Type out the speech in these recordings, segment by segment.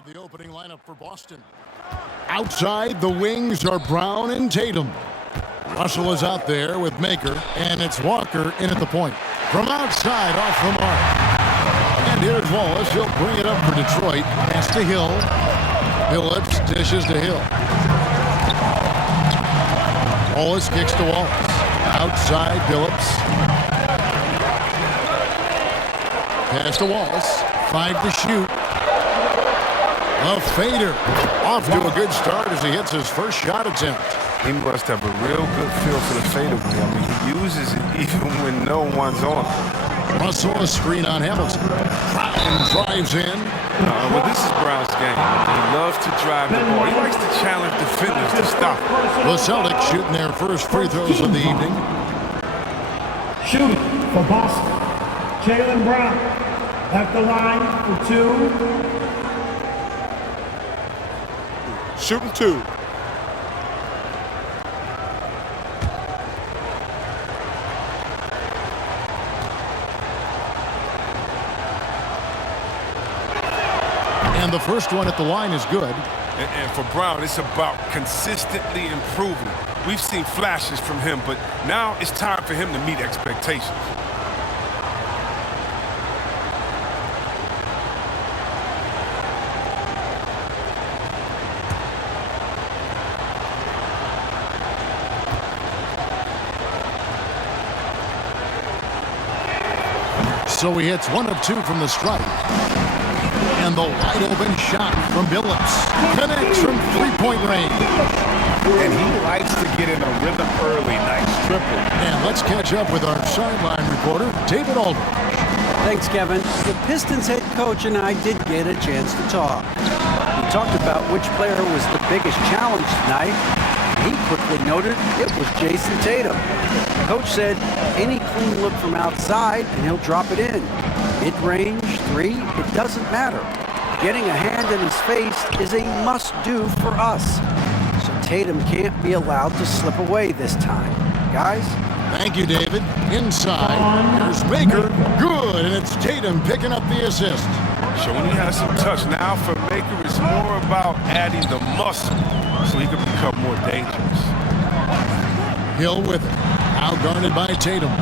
Now the opening lineup for Boston. Outside, the wings are Brown and Tatum. Russell is out there with Maker, and it's Walker in at the point. From outside, off the mark. And here's Wallace. He'll bring it up for Detroit. Pass to Hill. Phillips dishes to Hill. Wallace kicks to Wallace. Outside, Phillips. Pass to Wallace. 5 to shoot. A fader. Off to a good start as he hits his first shot attempt. He must have a real good feel for the fadeaway. I mean, he uses it even when no one's on. Russell, a screen on Hamilton. And drives in. Well, this is Brown's game. He loves to drive the ball. He likes to challenge defenders to stop him. The Celtics shooting their first free throws of the evening. Shooting for Boston, Jaylen Brown. At the line for 2. Shooting 2. And the first one at the line is good. And for Brown, it's about consistently improving. We've seen flashes from him, but now it's time for him to meet expectations. So he hits 1 of 2 from the stripe. And the wide open shot from Phillips connects from three-point range. And he likes to get in a rhythm early. Nice triple. And let's catch up with our sideline reporter, David Aldridge. Thanks, Kevin. The Pistons head coach and I did get a chance to talk. We talked about which player was the biggest challenge tonight. He quickly noted it was Jayson Tatum. The coach said any clean look from outside and he'll drop it in. Mid-range, 3, it doesn't matter. Getting a hand in his face is a must-do for us. So Tatum can't be allowed to slip away this time. Guys? Thank you, David. Inside, here's Maker. Good, and it's Tatum picking up the assist. Showing he has some touch. Now for Maker, it's more about adding the muscle so he can become more dangerous. Hill with it. Now guarded by Tatum.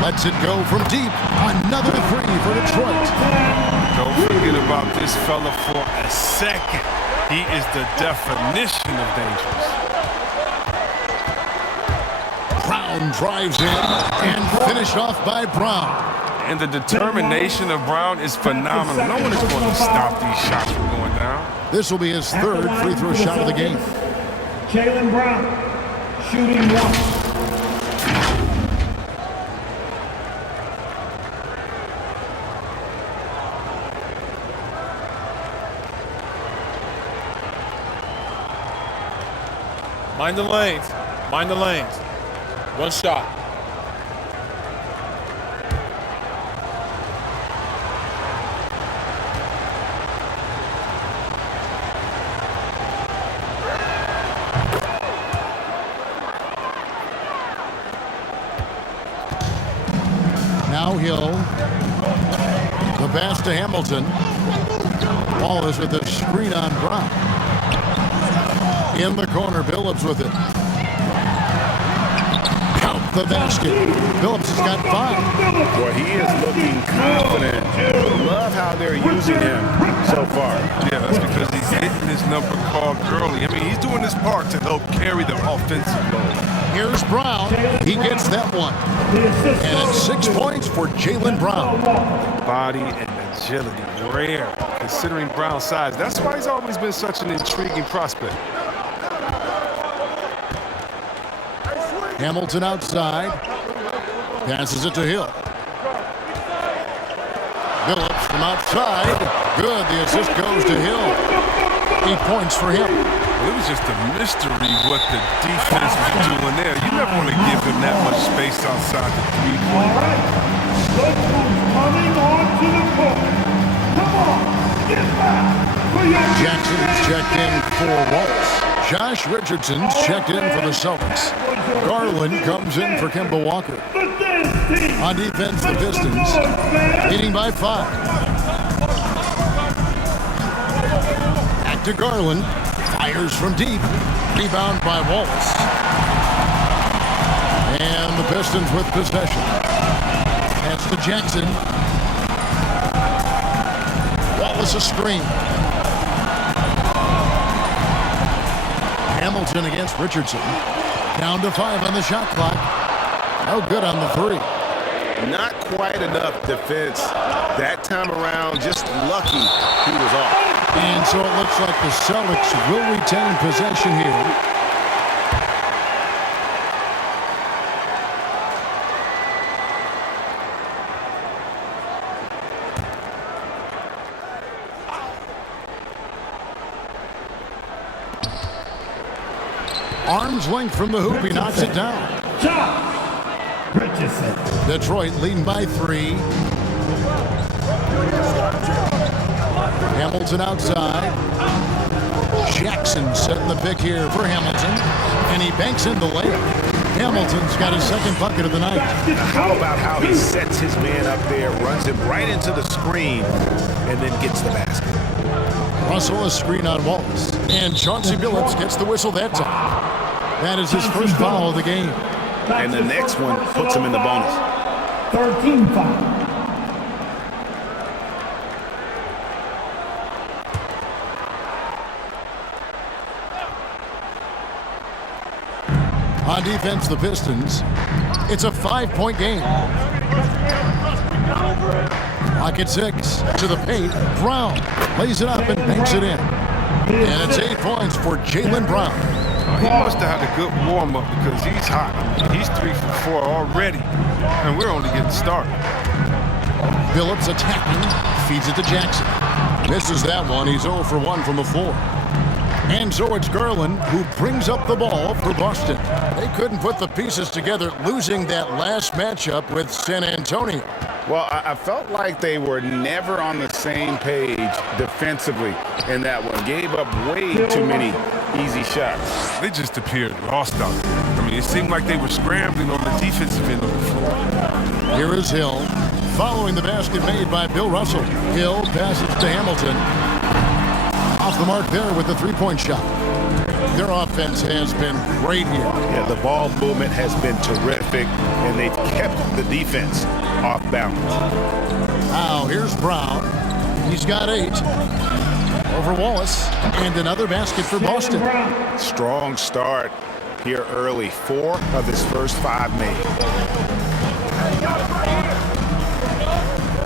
Lets it go from deep. Another 3 for Detroit. Don't forget about this fella for a second. He is the definition of dangerous. Brown drives in and finished off by Brown. And the determination of Brown is phenomenal. No one is going to stop these shots from going down. This will be his 3rd free throw shot of the game. Jaylen Brown shooting 1. Mind the lanes. Mind the lanes. 1 shot. Now Hill. The pass to Hamilton. Wallace with the screen on Brown. In the corner, Phillips with it. Count the basket. Phillips has got 5. Boy, he is looking confident. Love how they're using him so far. Yeah, that's because he's hitting his number called early. I mean, he's doing his part to help carry the offensive load. Here's Brown. He gets that one. And it's 6 points for Jaylen Brown. Body and agility, rare considering Brown's size. That's why he's always been such an intriguing prospect. Hamilton outside. Passes it to Hill. Phillips from outside. Good. The assist goes to Hill. 8 points for him. Well, it was just a mystery what the defense was doing there. You never want to give him that much space outside the three-point line. Look who's coming onto the court. Come on, get back. Jackson's checked in for Wallace. Josh Richardson's checked in for the Celtics. Garland comes in for Kemba Walker. On defense, the Pistons leading by 5. Back to Garland. Fires from deep. Rebound by Wallace. And the Pistons with possession. That's to Jackson. Wallace a screen. Hamilton against Richardson. Down to 5 on the shot clock. No good on the 3. Not quite enough defense that time around. Just lucky he was off. And so it looks like the Celtics will retain possession here. Arm's length from the hoop, he knocks it down. Richardson. Detroit leading by 3. Hamilton outside. Jackson setting the pick here for Hamilton. And he banks in the layup. Hamilton's got his second bucket of the night. How about how he sets his man up there, runs him right into the screen, and then gets the basket. Russell a screen on Wallace. And Chauncey Billups gets the whistle that time. That is his first foul of the game. And the next one puts him in the bonus. 13 foul. On defense, the Pistons. It's a 5-point game. Clock at 6. To the paint. Brown lays it up and banks it in. And it's 8 points for Jaylen Brown. He must have had a good warm-up because he's hot. He's 3 for 4 already, and we're only getting started. Billups attacking. Feeds it to Jackson. Misses that one. He's 0 for 1 from the floor. And so it's Garland who brings up the ball for Boston. They couldn't put the pieces together, losing that last matchup with San Antonio. Well, I felt like they were never on the same page defensively in that one. Gave up way too many easy shots. They just appeared lost out there. I mean, it seemed like they were scrambling on the defensive end of the floor. Here is Hill, following the basket made by Bill Russell. Hill passes to Hamilton. Off the mark there with the three-point shot. Their offense has been great here. Yeah, the ball movement has been terrific, and they've kept the defense off balance. Now, here's Brown. He's got 8. Over Wallace. And another basket for Boston. Strong start here early. 4 of his first 5 made.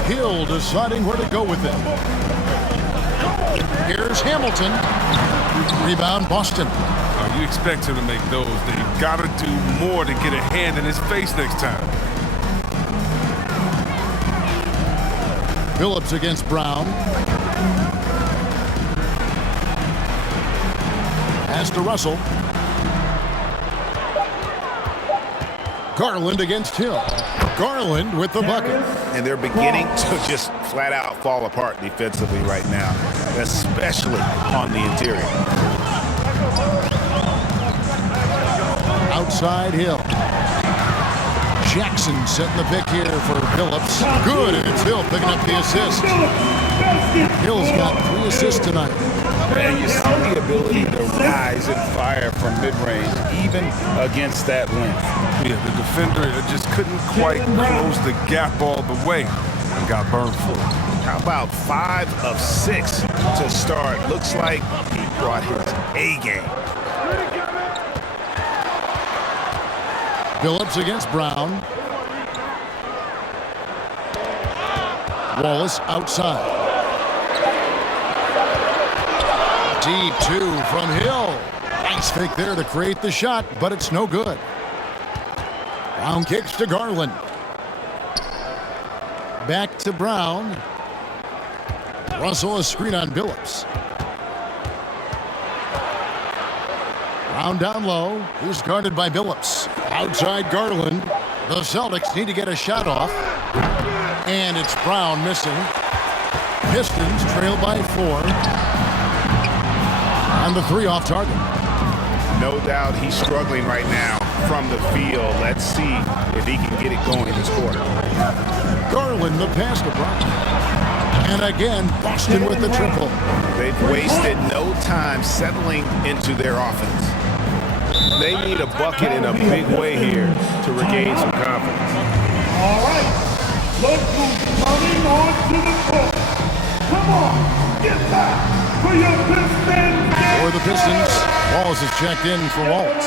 Hill deciding where to go with it. Here's Hamilton. Rebound, Boston. You expect him to make those. They've got to do more to get a hand in his face next time. Billups against Brown. Pass to Russell. Garland against Hill. Garland with the bucket. And they're beginning to just flat out fall apart defensively right now, especially on the interior. Outside Hill. Jackson setting the pick here for Billups. Good, and it's Hill picking up the assist. Hill's got 3 assists tonight. And you see the ability to rise and fire from mid-range, even against that length. Yeah, the defender just couldn't quite close the gap all the way and got burned for it. How about 5 of 6 to start? Looks like he brought his A game. Billups against Brown. Wallace outside. Deep 2 from Hill. Nice fake there to create the shot, but it's no good. Brown kicks to Garland. Back to Brown. Russell a screen on Billups. Brown down low. He's guarded by Billups. Outside Garland. The Celtics need to get a shot off. And it's Brown missing. Pistons trail by 4. And the 3 off target. No doubt he's struggling right now from the field. Let's see if he can get it going this quarter. Garland the pass to Brown. And again, Boston with the triple. They've wasted no time settling into their offense. They need a bucket in a big way here to regain some confidence. All right, look who's coming onto the court. Come on, get back for your Pistons. For the Pistons, Wallace is checked in for Wallace.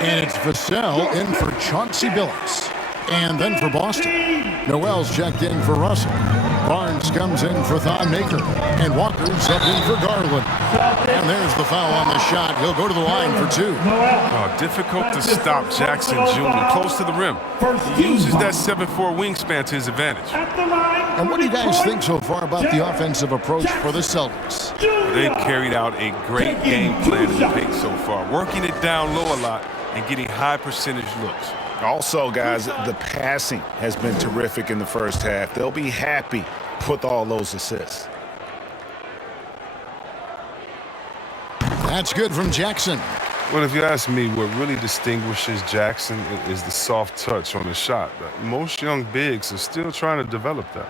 And it's Vassell in for Chauncey Billups. And then for Boston, Noel's checked in for Russell. Barnes comes in for Thon Maker. And Walker's subbed in for Garland. And there's the foul on the shot. He'll go to the line for two. Oh, difficult to stop Jackson Jr. close to the rim. He uses that 7'4" wingspan to his advantage. And what do you guys think so far about the offensive approach for the Celtics? They've carried out a great game plan in the paint so far, working it down low a lot and getting high percentage looks. Also, guys, the passing has been terrific in the first half. They'll be happy with all those assists. That's good from Jackson. Well, if you ask me, what really distinguishes Jackson is the soft touch on the shot. Most young bigs are still trying to develop that.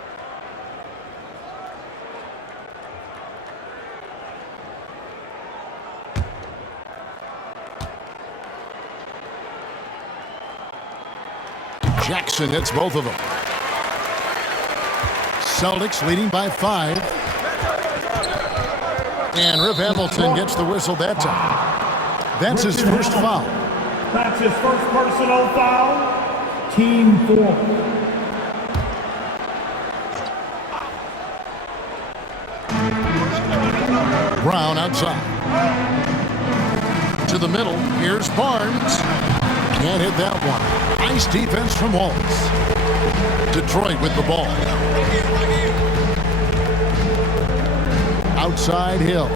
Jackson hits both of them. Celtics leading by 5. And Rip Hamilton gets the whistle that time. That's his first foul. That's his first personal foul. Team 4. Brown outside. To the middle. Here's Barnes. Can't hit that one. Nice defense from Wallace. Detroit with the ball. Outside Hill.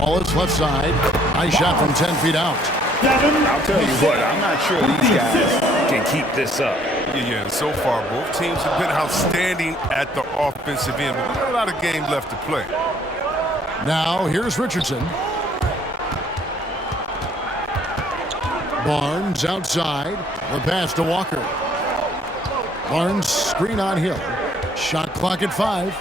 Wallace left side. Nice shot from 10 feet out. I'll tell you what, I'm not sure these guys can keep this up. Yeah, and so far both teams have been outstanding at the offensive end, but we've got a lot of game left to play. Now here's Richardson. Barnes outside. The pass to Walker. Barnes screen on Hill. Shot clock at 5.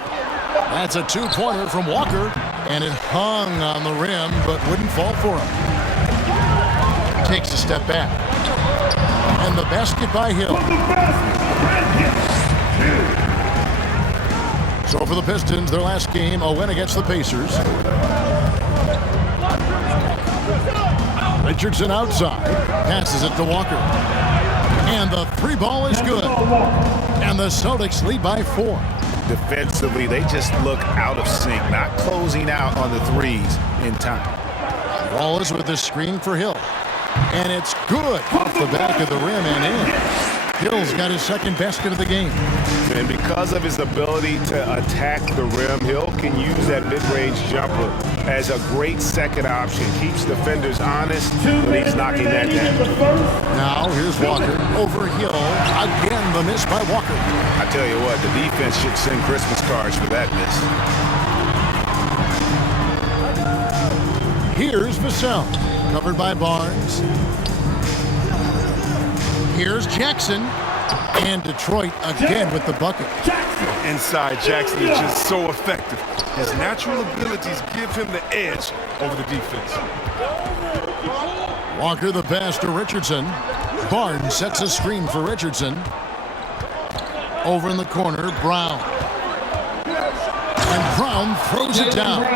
That's a 2-pointer from Walker. And it hung on the rim, but wouldn't fall for him. Takes a step back. And the basket by Hill. So for the Pistons, their last game, a win against the Pacers. Richardson outside, passes it to Walker. And the 3 ball is good. And the Celtics lead by 4. Defensively, they just look out of sync, not closing out on the threes in time. Wallace with the screen for Hill. And it's good off the back of the rim and in. Hill's got his second basket of the game. And because of his ability to attack the rim, Hill can use that mid-range jumper as a great second option. Keeps defenders honest when he's knocking that down. Now here's Walker over Hill. Again, the miss by Walker. I tell you what, the defense should send Christmas cards for that miss. Here's Vassell, covered by Barnes. Here's Jackson. And Detroit again with the bucket. Inside, Jackson is just so effective. His natural abilities give him the edge over the defense. Walker the pass to Richardson. Barnes sets a screen for Richardson. Over in the corner, Brown. And Brown throws it down.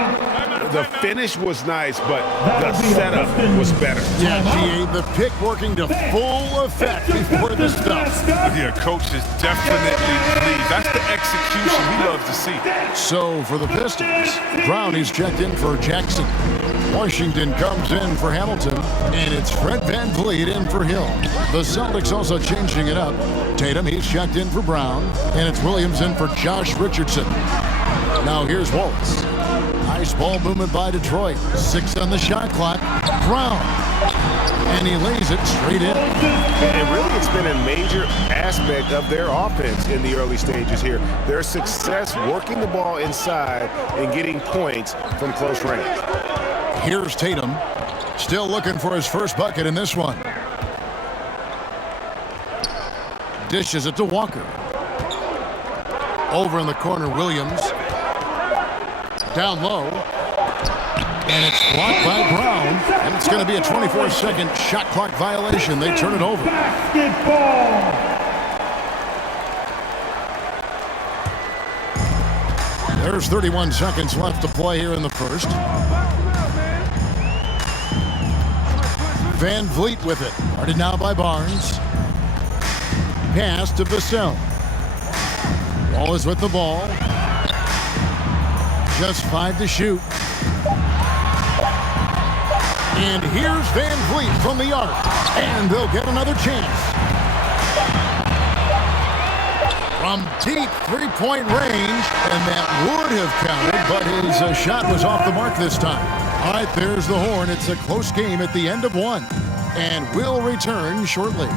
The finish was nice, but the setup was better. Yeah, G.A., the pick working to full effect before the stuff. Yeah, coach is definitely pleased. That's the execution he loves to see. So for the Pistons, Brown is checked in for Jackson. Washington comes in for Hamilton, and it's Fred VanVleet in for Hill. The Celtics also changing it up. Tatum, he's checked in for Brown, and it's Williams in for Josh Richardson. Now here's Wallace. Nice ball movement by Detroit. 6 on the shot clock. Brown. And he lays it straight in. And really, it's been a major aspect of their offense in the early stages here. Their success working the ball inside and getting points from close range. Here's Tatum. Still looking for his first bucket in this one. Dishes it to Walker. Over in the corner, Williams. Down low. And it's blocked by Brown. And it's going to be a 24-second shot clock violation. They turn it over. Basketball. There's 31 seconds left to play here in the first. Van Vliet with it. Guarded now by Barnes. Pass to Vassell. Wallace with the ball. Just 5 to shoot. And here's Van Vliet from the arc. And they'll get another chance. From deep three-point range, and that would have counted, but his shot was off the mark this time. All right, there's the horn. It's a close game at the end of one, and we'll return shortly.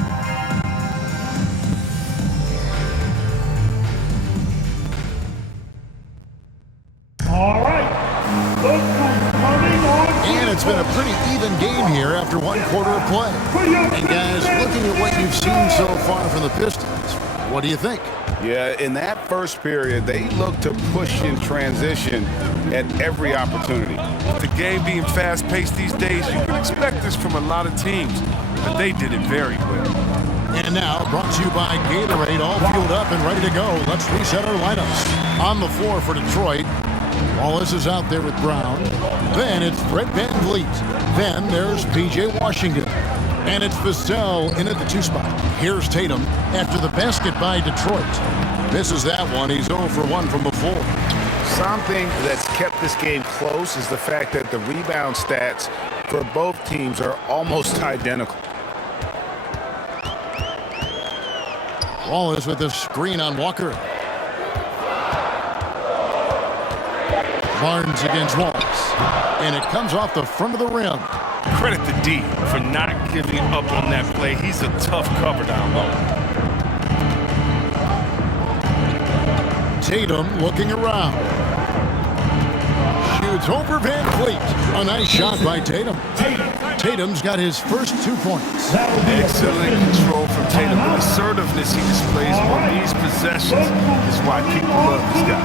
All right. And it's been a pretty even game here after one quarter of play. And guys, looking at what you've seen so far from the Pistons, what do you think? Yeah, in that first period, they looked to push in transition at every opportunity. With the game being fast-paced these days, you can expect this from a lot of teams, but they did it very well. And now, brought to you by Gatorade, all fueled up and ready to go. Let's reset our lineups. On the floor for Detroit, Wallace is out there with Brown. Then it's Brett Van Vliet. Then there's P.J. Washington. And it's Vassell in at the 2 spot. Here's Tatum after the basket by Detroit. Misses that one. He's 0 for 1 from before. Something that's kept this game close is the fact that the rebound stats for both teams are almost identical. Wallace with the screen on Walker. Barnes against Wallace. And it comes off the front of the rim. Credit to D for not giving up on that play. He's a tough cover down low. Tatum looking around. Shoots over Van Vliet. A nice shot by Tatum. Tatum's got his first 2 points. Excellent control from Tatum. The assertiveness he displays on these possessions is why people love this guy.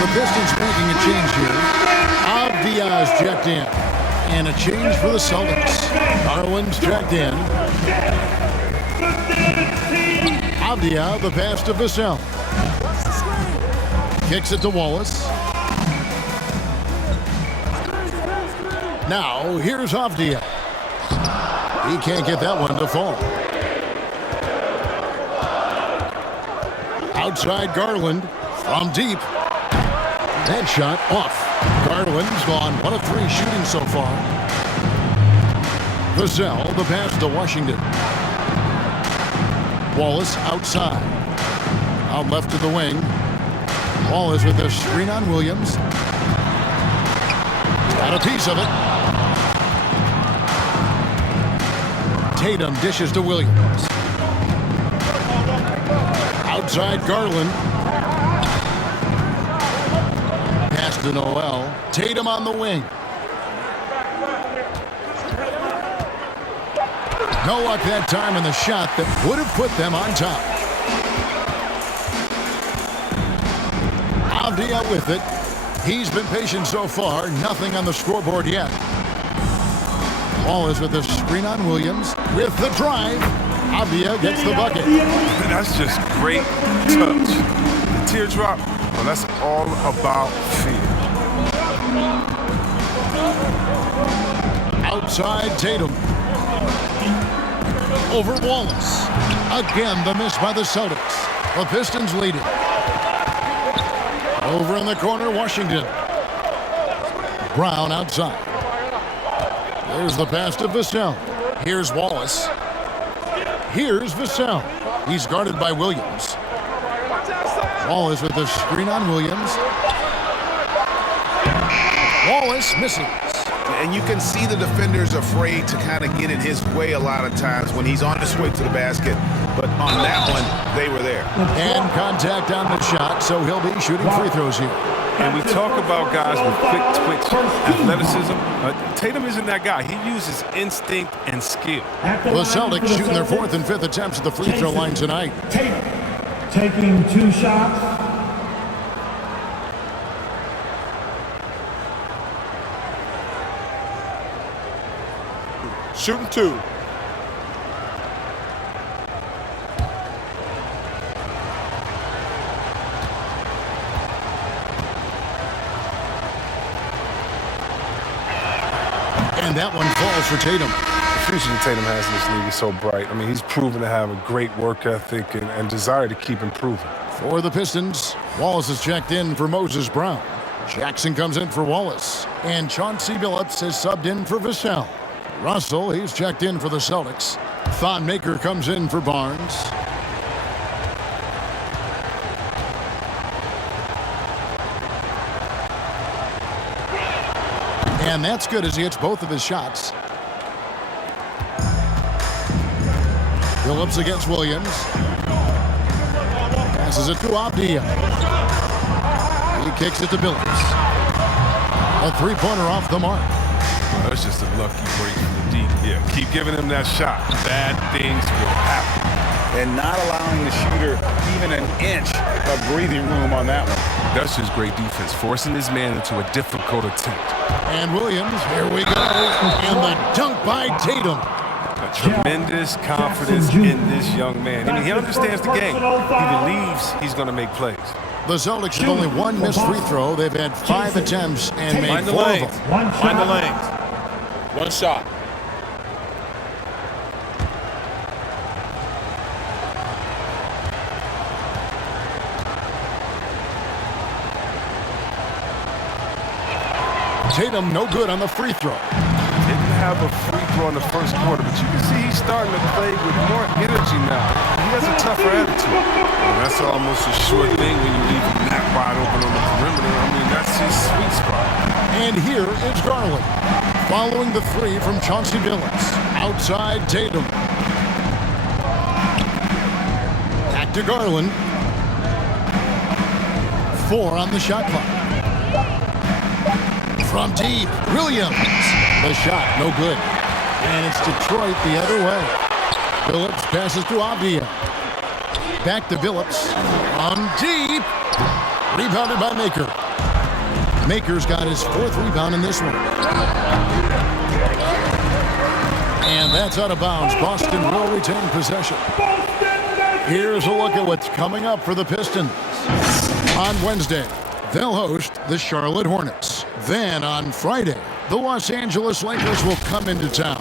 The Pistons making a change here. Avdia's checked in. And a change for the Celtics. Garland's checked in. Avdia, the pass to Vassell. Kicks it to Wallace. Now, here's Avdia. He can't get that one to fall. Outside Garland from deep. That shot off. Garland's gone 1 of 3 shooting so far. Vassell, the pass to Washington. Wallace outside. Out left to the wing. Wallace with the screen on Williams. Got a piece of it. Tatum dishes to Williams. Outside Garland. Pass to Noel. Tatum on the wing. No luck that time in the shot that would have put them on top. Avdia with it. He's been patient so far. Nothing on the scoreboard yet. Wallace with the screen on Williams. With the drive. Avdia gets the bucket. That's just great touch. The teardrop, well, that's all about fear. Outside Tatum. Over Wallace. Again, the miss by the Celtics. The Pistons lead it. Over in the corner, Washington. Brown outside. There's the pass to Vassell. Here's Wallace. Here's Vassell. He's guarded by Williams. Wallace with the screen on Williams. Wallace misses. And you can see the defenders afraid to kind of get in his way a lot of times when he's on his way to the basket. But on that one, they were there. And contact on the shot, so he'll be shooting free throws here. And we talk about guys with quick twitch athleticism. Tatum isn't that guy. He uses instinct and skill. The Celtics shooting their 4th and 5th attempts at the free throw line tonight. taking 2 shots. Shooting 2. And that one falls for Tatum. The future that Tatum has in this league is so bright. I mean, he's proven to have a great work ethic and desire to keep improving. For the Pistons, Wallace is checked in for Moses Brown. Jackson comes in for Wallace. And Chauncey Billups is subbed in for Vassell. Russell, he's checked in for the Celtics. Thon Maker comes in for Barnes. And that's good as he hits both of his shots. Billups against Williams. Passes it to Avdia. He kicks it to Billups. A three-pointer off the mark. Oh, that's just a lucky break from the deep. Yeah, keep giving him that shot. Bad things will happen. And not allowing the shooter even an inch of breathing room on that one. That's just great defense, forcing his man into a difficult attempt. And Williams, here we go. And the dunk by Tatum. A tremendous confidence in this young man. I mean, he understands the game. He believes he's going to make plays. The Celtics have only one missed free throw. They've had 5 attempts and made Mind the 4 of lanes. them. Mind the lanes. 1 shot. Tatum no good on the free throw. Didn't have a free throw in the first quarter, but you can see he's starting to play with more energy now. He has a tougher attitude. And that's almost a sure thing when you leave him that wide open on the perimeter. I mean, that's his sweet spot. And here is Garland. Following the 3 from Chauncey Billups. Outside Tatum. Back to Garland. 4 on the shot clock. From deep, Williams. The shot, no good. And it's Detroit the other way. Billups passes to Avdia. Back to Billups. On deep. Rebounded by Maker. Maker's got his 4th rebound in this one. And that's out of bounds. Boston will retain possession. Here's a look at what's coming up for the Pistons. On Wednesday, they'll host the Charlotte Hornets. Then on Friday, the Los Angeles Lakers will come into town.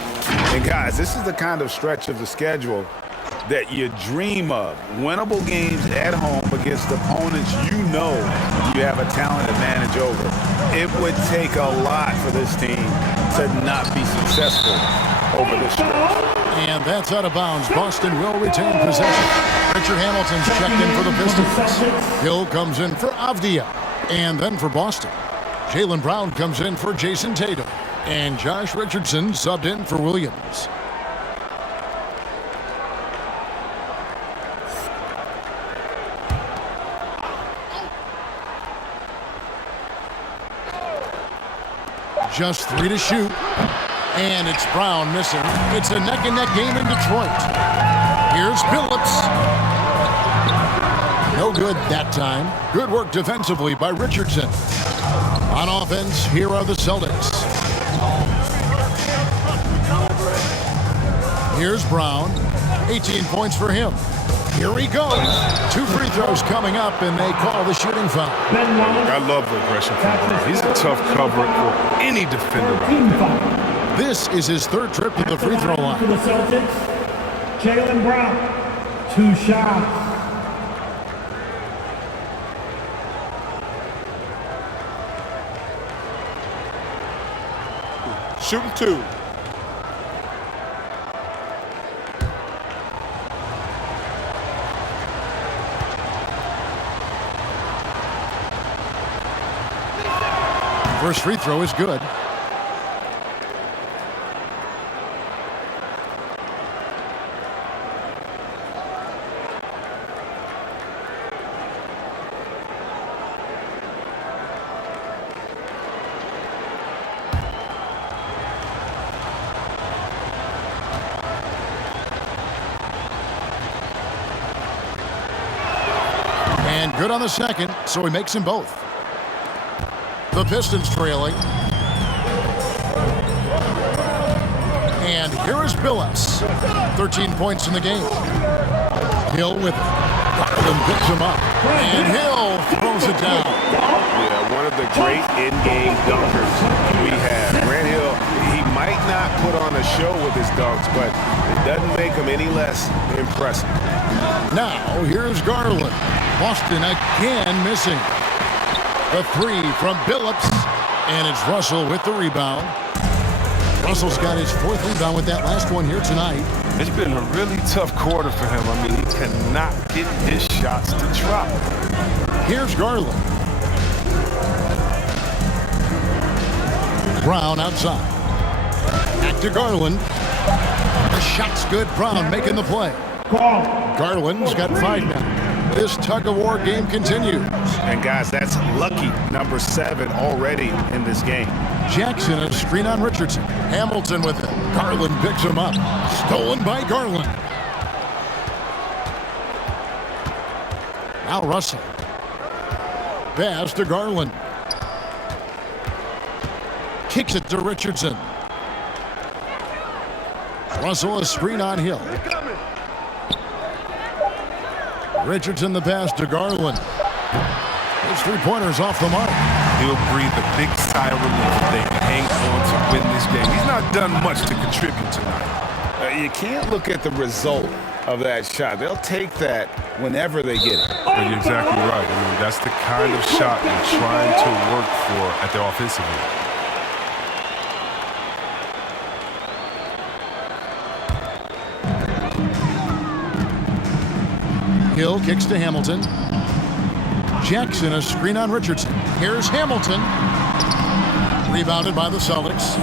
And guys, this is the kind of stretch of the schedule that you dream of. Winnable games at home against opponents you know you have a talent advantage over. It would take a lot for this team to not be successful over this stretch. And that's out of bounds. Boston will retain possession. Richard Hamilton's checked in for the Pistons. Hill comes in for Avdia. And then for Boston, Jaylen Brown comes in for Jayson Tatum. And Josh Richardson subbed in for Williams. Just 3 to shoot. And it's Brown missing. It's a neck-and-neck game in Detroit. Here's Billups. No good that time. Good work defensively by Richardson. On offense, here are the Celtics. Here's Brown. 18 points for him. Here he goes. 2 free throws coming up, and they call the shooting foul. I love the aggression from Brown. He's a tough cover for any defender out there. This is his 3rd trip to the free throw line. For the Celtics, Jaylen Brown, 2 shots. Shooting 2. First free throw is good. good on the second, so he makes them both. The Pistons trailing. And here is Billups. 13 points in the game. Hill with it. Garland picks him up. And Hill throws it down. Yeah, one of the great in-game dunkers we have. Grant Hill, he might not put on a show with his dunks, but it doesn't make him any less impressive. Now, here's Garland. Boston again missing. The three from Billups. And it's Russell with the rebound. Russell's got his fourth rebound with that last one here tonight. It's been a really tough quarter for him. I mean, he cannot get his shots to drop. Here's Garland. Brown outside. Back to Garland. The shot's good. Brown making the play. Garland's got 5 now. This tug-of-war game continues. And guys, that's lucky number 7 already in this game. Jackson, a screen on Richardson. Hamilton with it. Garland picks him up. Stolen by Garland. Now Russell. Pass to Garland. Kicks it to Richardson. Russell, a screen on Hill. Richardson the pass to Garland. His three-pointers off the mark. He'll breathe a big sigh of relief if they can hang on to win this game. He's not done much to contribute tonight. You can't look at the result of that shot. They'll take that whenever they get it. You're exactly right. I mean, that's the kind of shot they're trying to work for at the offensive end. Hill kicks to Hamilton. Jackson, a screen on Richardson. Here's Hamilton. Rebounded by the Celtics.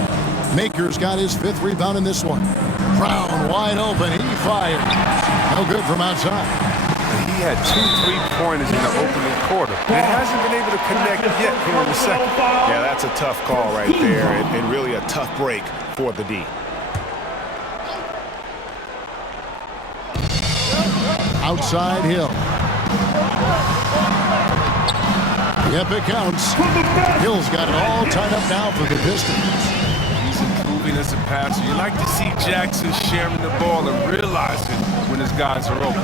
Maker's got his 5th rebound in this one. Brown wide open. He fires. No good from outside. He had 2 3-pointers in the opening quarter. And hasn't been able to connect yet here in the second. Yeah, that's a tough call right there, and really a tough break for the D. Outside Hill. Yep, it counts. Hill's got it all tied up now for the Pistons. He's improving as a passer. You like to see Jackson sharing the ball and realizing when his guys are open.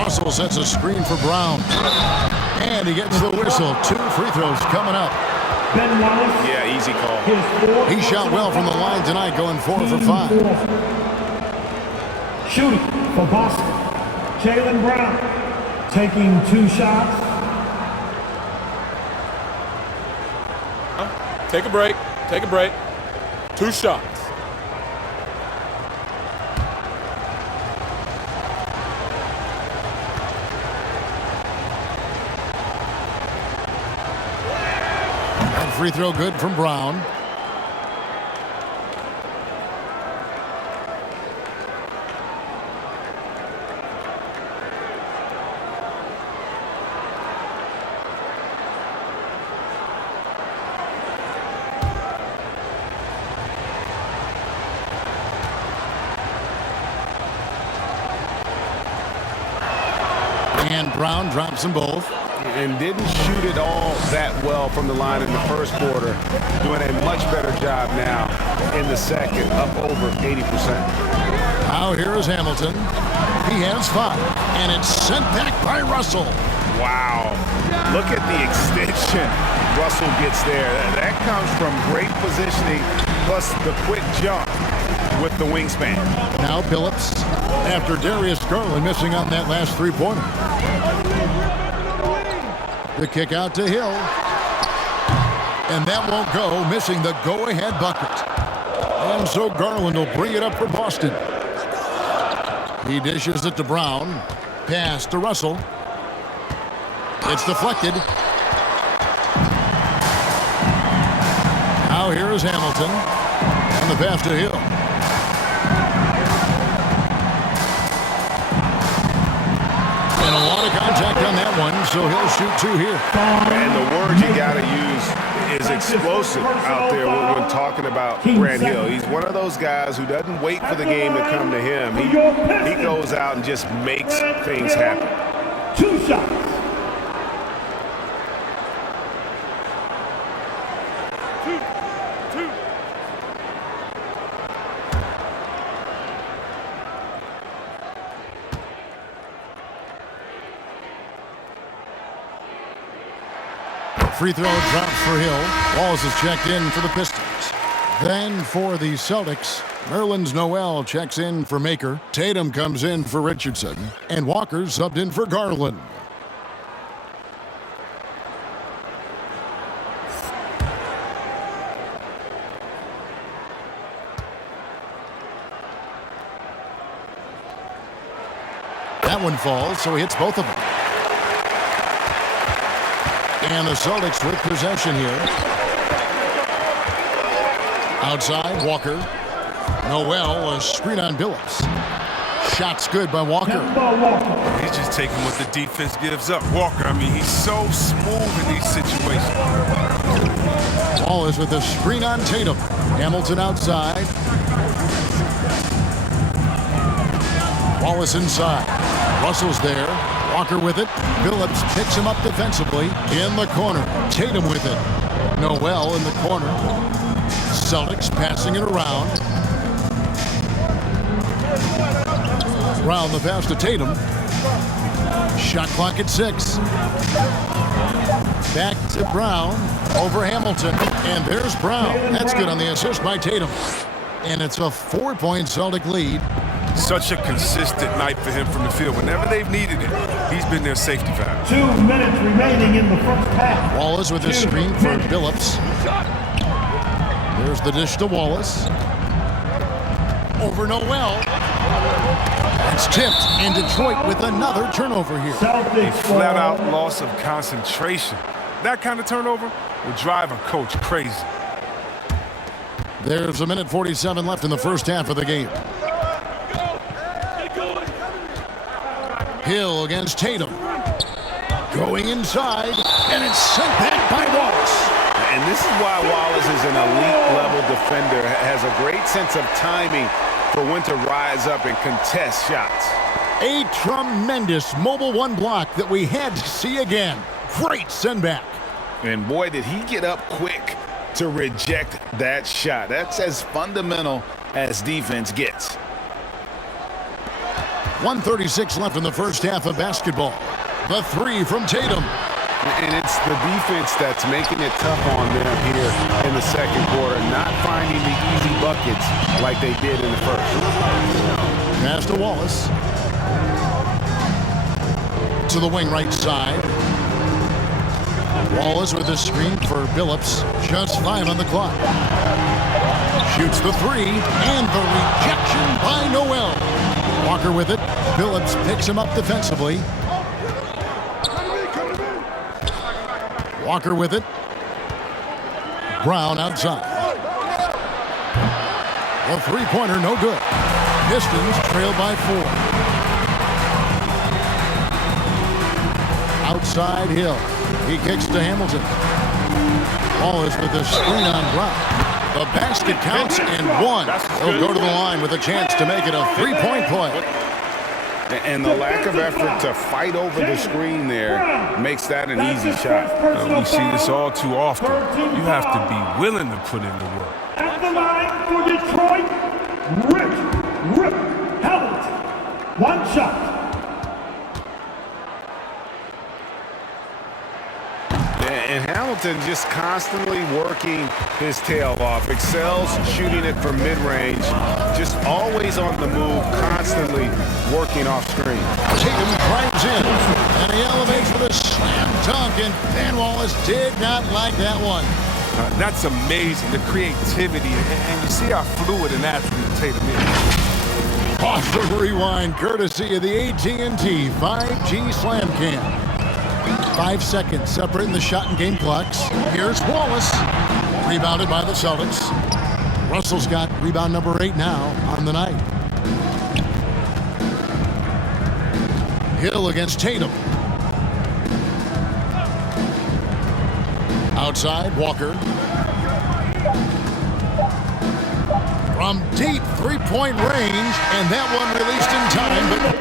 Russell sets a screen for Brown. And he gets the whistle. 2 free throws coming up. Ben Wallace. Yeah, easy call. He shot well from the line tonight, going 4 for 5. Shooting for Boston. Jaylen Brown taking 2 shots. Take a break. Take a break. 2 shots. And free throw good from Brown. And Brown drops them both. And didn't shoot it all that well from the line in the first quarter. Doing a much better job now in the second, up over 80%. Now here is Hamilton. He has 5. And it's sent back by Russell. Wow. Look at the extension Russell gets there. That comes from great positioning, plus the quick jump with the wingspan. Now Billups, after Darius Garland missing on that last 3-pointer. The kick out to Hill. And that won't go, missing the go-ahead bucket. And so Garland will bring it up for Boston. He dishes it to Brown. Pass to Russell. It's deflected. Now here is Hamilton. And the pass to Hill. And a lot of contact on that one, so he'll shoot 2 here. And the word you got to use is explosive out there when talking about Grant Hill. He's one of those guys who doesn't wait for the game to come to him. He goes out and just makes things happen. 2 shots. free throw drops for Hill. Wallace is checked in for the Pistons. Then for the Celtics, Nerlens Noel checks in for Maker. Tatum comes in for Richardson. And Walker subbed in for Garland. That one falls, so he hits both of them. And the Celtics with possession here. Outside, Walker. Noel, a screen on Billups. Shot's good by Walker. He's just taking what the defense gives up. Walker, I mean, he's so smooth in these situations. Wallace with a screen on Tatum. Hamilton outside. Wallace inside. Russell's there. Walker with it. Billups picks him up defensively. In the corner. Tatum with it. Noel in the corner. Celtics passing it around. Brown the pass to Tatum. Shot clock at 6. Back to Brown. Over Hamilton. And there's Brown. That's good on the assist by Tatum. And it's a 4-point Celtic lead. Such a consistent night for him from the field. Whenever they've needed it, he's been their safety valve. 2 minutes remaining in the first half. Wallace with a screen for Billups. There's the dish to Wallace. Over Noel. It's tipped, and Detroit with another turnover here. A flat-out loss of concentration. That kind of turnover will drive a coach crazy. There's 1:47 left in the first half of the game. Hill against Tatum. Going inside, and it's sent back by Wallace. And this is why Wallace is an elite-level defender, has a great sense of timing for when to rise up and contest shots. A tremendous mobile one block that we had to see again. Great send back. And boy, did he get up quick to reject that shot. That's as fundamental as defense gets. 1:36 left in the first half of basketball. The three from Tatum. And it's the defense that's making it tough on them here in the second quarter, not finding the easy buckets like they did in the first. Pass to Wallace. To the wing right side. Wallace with a screen for Billups. Just 5 on the clock. Shoots the three, and the rejection by Noel. Walker with it. Billups picks him up defensively. Walker with it. Brown outside. The three-pointer, no good. Pistons trail by 4. Outside Hill. He kicks to Hamilton. Wallace with the screen on Brown. The basket counts and 1. He'll go to the line with a chance to make it a 3-point play. And the lack of effort to fight over the screen there makes that an easy shot. We see this all too often. You have to be willing to put in the work. At the line for Detroit, Rip Hamilton. 1 shot. And Hamilton just constantly working his tail off, excels shooting it from mid-range, just always on the move, constantly working off screen. Tatum drives in, and he elevates with a slam dunk, and Van Wallace did not like that one. That's amazing, the creativity, and you see how fluid and athlete Tatum is. Off the rewind, courtesy of the AT&T 5G Slam Cam. 5 seconds separating the shot and game clocks. Here's Wallace. Rebounded by the Celtics. Russell's got rebound number 8 now on the night. Hill against Tatum. Outside, Walker. From deep three-point range, and that one released in time, but